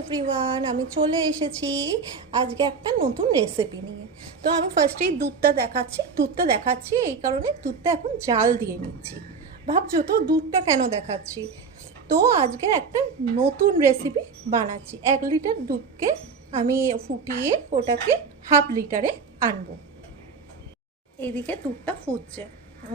Everyone, আমি চলে এসেছি আজকে একটা নতুন রেসিপি নিয়ে। তো আমি ফার্স্টেই দুধটা দেখাচ্ছি এই কারণে দুধটা এখন জাল দিয়ে নিচ্ছি। ভাবছো তো দুধটা কেন দেখাচ্ছি? তো আজকে একটা নতুন রেসিপি বানাচ্ছি। 1 লিটার দুধকে আমি ফুটিয়ে ওটাকে হাফ লিটারে আনবো। এইদিকে দুধটা ফুটছে,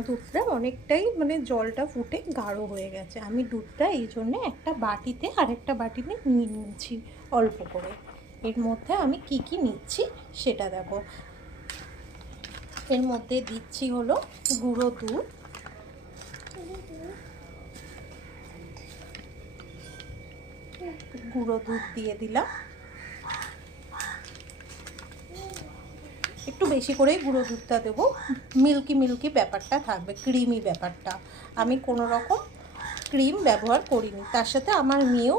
দুধটা অনেকটাই জলটা ফুটে গাঢ় হয়ে গেছে। আমি দুধটা এই জন্যে একটা বাটিতে আরেকটা বাটিতে নিয়ে নিচ্ছি অল্প করে। এর মধ্যে আমি কি কি নিচ্ছি সেটা দেখো। এর মধ্যে দিচ্ছি হলো গুঁড়ো দুধ, দিয়ে দিলাম। একটু বেশি করেই গুঁড়ো দুধটা দেবো, মিল্কি ব্যাপারটা থাকবে, ক্রিমি ব্যাপারটা। আমি কোনো রকম ক্রিম ব্যবহার করিনি। তার সাথে আমার মেয়েও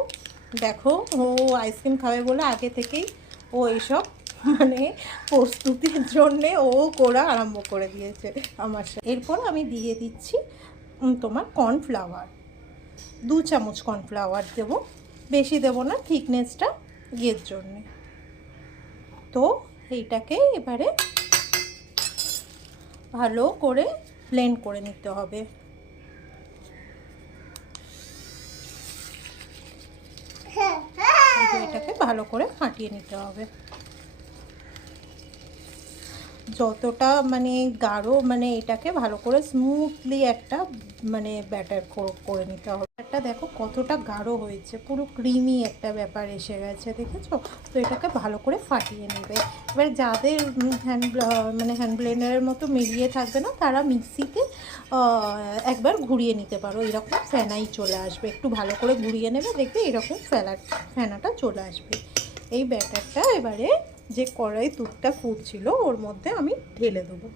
দেখো, ও আইসক্রিম খাবে বলে আগে থেকেই ও এসব প্রস্তুতির জন্যে ও করা আরম্ভ করে দিয়েছে আমার সাথে। এরপর আমি দিয়ে দিচ্ছি তোমার কর্নফ্লাওয়ার, 2 চামচ কর্নফ্লাওয়ার দেবো, বেশি দেবো না, থিকনেসটা ইয়ের জন্যে। তো এইটাকে এবারে ভালো করে ব্লেন্ড করে নিতে হবে। এটাকে ভালো করে ফাটিয়ে নিতে হবে। যতটা গাঢ় এটাকে ভালো করে স্মুথলি একটা ব্যাটার করে নিতে হবে। এটা দেখো কতটা গাঢ় হয়েছে, পুরো ক্রিমি একটা ব্যাপার এসে গেছে, দেখেছো? তো এটাকে ভালো করে ফাটিয়ে নেবে। এবার যাদের হ্যান্ড ব্লেন্ডারের মতো মিলিয়ে থাকবে না, তারা মিক্সিতে একবার ঘুরিয়ে নিতে পারো। এরকম ফেনাই চলে আসবে, একটু ভালো করে ঘুরিয়ে নেবে, দেখবে এরকম ফেনাটা চলে আসবে। এই ব্যাটারটা এবারে যে কড়াই দুধটা ফুটছিল ওর মধ্যে আমি ঢেলে দেবো।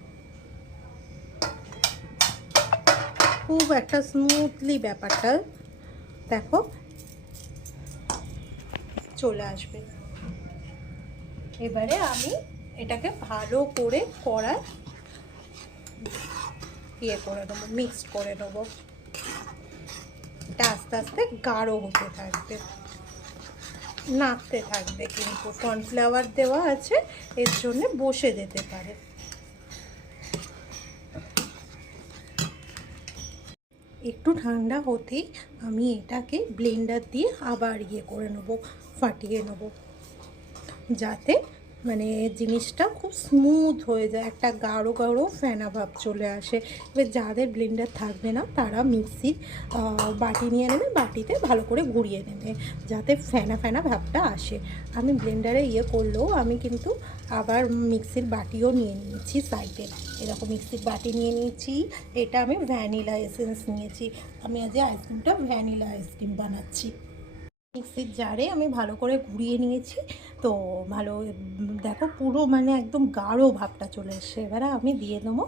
খুব একটা স্মুথলি ব্যাপারটা দেখো চলে আসবে। এবারে আমি এটাকে ভালো করে করে দেবো, মিক্স করে দেবো। এটা আস্তে আস্তে গাঢ় হতে থাকবে, নাড়তে থাকবে, কিন্তু কর্নফ্লাওয়ার দেওয়া আছে এর জন্য বসে যেতে পারে। একটু ঠান্ডা হতেই আমি এটাকে ব্লেন্ডার দিয়ে আবার করে নেবো, ফাটিয়ে নেবো, যাতে জিনিসটা খুব স্মুথ হয়ে যায়, একটা গাঢ় ফেনা ভাব চলে আসে। এবার যাদের ব্লেন্ডার থাকবে না তারা মিক্সির বাটি নিয়ে নেবে, বাটিতে ভালো করে ঘুরিয়ে নেবে যাতে ফেনা ভাবটা আসে। আমি ব্লেন্ডারে করলেও আমি কিন্তু আবার মিক্সির বাটিও নিয়ে নিয়েছি সাইডে। এরকম মিক্সির বাটি নিয়ে নিয়েছি। এটা আমি ভ্যানিলা এসেন্স নিয়েছি। আমি আজ আইসক্রিমটা ভ্যানিলা আইসক্রিম বানাচ্ছি। মিক্সির জারে আমি ভালো করে ঘুরিয়ে নিয়েছি। তো ভালো দেখো পুরো একদম গাঢ় ভাবটা চলে এসছে। এবারে আমি দিয়ে দেবো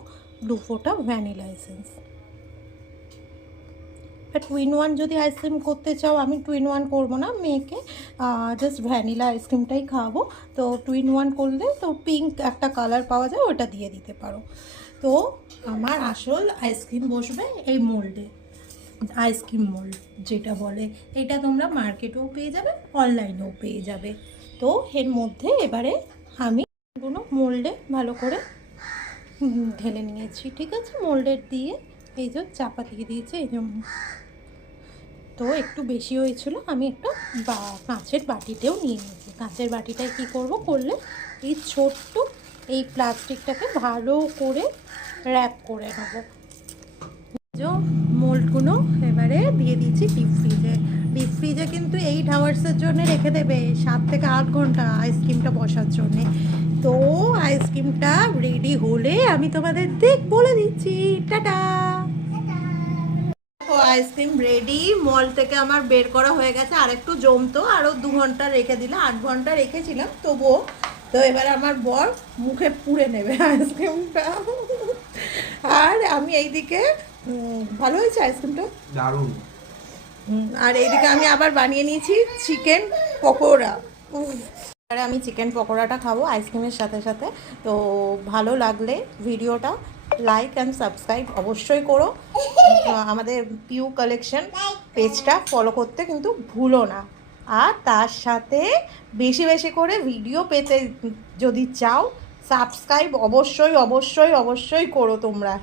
2 ফোঁটা ভ্যানিলা এসেন্স। 2 in 1 যদি আইসক্রিম করতে চাও, আমি 2 in 1 করবো না, মেয়েকে জাস্ট ভ্যানিলা আইসক্রিমটাই খাওয়াবো। তো 2 in 1 করলে তো পিঙ্ক একটা কালার পাওয়া যায়, ওটা দিয়ে দিতে পারো। তো আমার আসল আইসক্রিম বসবে এই মোল্ডে, আইসক্রিম মোল্ড যেটা বলে। এটা তোমরা মার্কেটেও পেয়ে যাবে, অনলাইনেও পেয়ে যাবে। তো এর মধ্যে এবারে আমি মোল্ডে ভালো করে ঢেলে নিয়েছি। ঠিক আছে, মোল্ডের দিয়ে এই যে চাপা দিয়ে দিয়েছে এই জন্য। তো একটু বেশি হয়েছিল, আমি একটু কাঁচের বাটিতেও নিয়ে নিয়েছি। কাঁচের বাটিটায় কী করলে এই ছোট্ট এই প্লাস্টিকটাকে ভালো করে র্যাপ করে নেবো। মোল্ডগুলো এবারে দিয়ে দিচ্ছি ডিপ ফ্রিজে কিন্তু 8 আওয়ার্সের জন্য রেখে দেবে, 7 থেকে 8 ঘন্টা আইসক্রিমটা বসার জন্যে। তো আইসক্রিমটা রেডি হলে আমি তোমাদের বলে দিচ্ছি। টাটা। তো আইসক্রিম রেডি, মল থেকে আমার বের করা হয়ে গেছে। আর একটু জমতো, আরও 2 ঘন্টা রেখে দিলাম, 8 ঘন্টা রেখেছিলাম তবুও। তো এবার আমার বর মুখে পুড়ে নেবে আইসক্রিমটা। আর আমি এইদিকে ভালো হয়েছে আইসক্রিমটা, দারুণ। আর এইদিকে আমি আবার বানিয়ে নিয়েছি চিকেন পকোড়া। আর আমি চিকেন পকোড়াটা খাবো আইসক্রিমের সাথে সাথে। তো ভালো লাগলে ভিডিওটা লাইক অ্যান্ড সাবস্ক্রাইব অবশ্যই করো। আমাদের পিউ কালেকশন পেজটা ফলো করতে কিন্তু ভুলো না। আর তার সাথে বেশি বেশি করে ভিডিও পেতে যদি চাও, সাবস্ক্রাইব অবশ্যই অবশ্যই অবশ্যই করো তোমরা।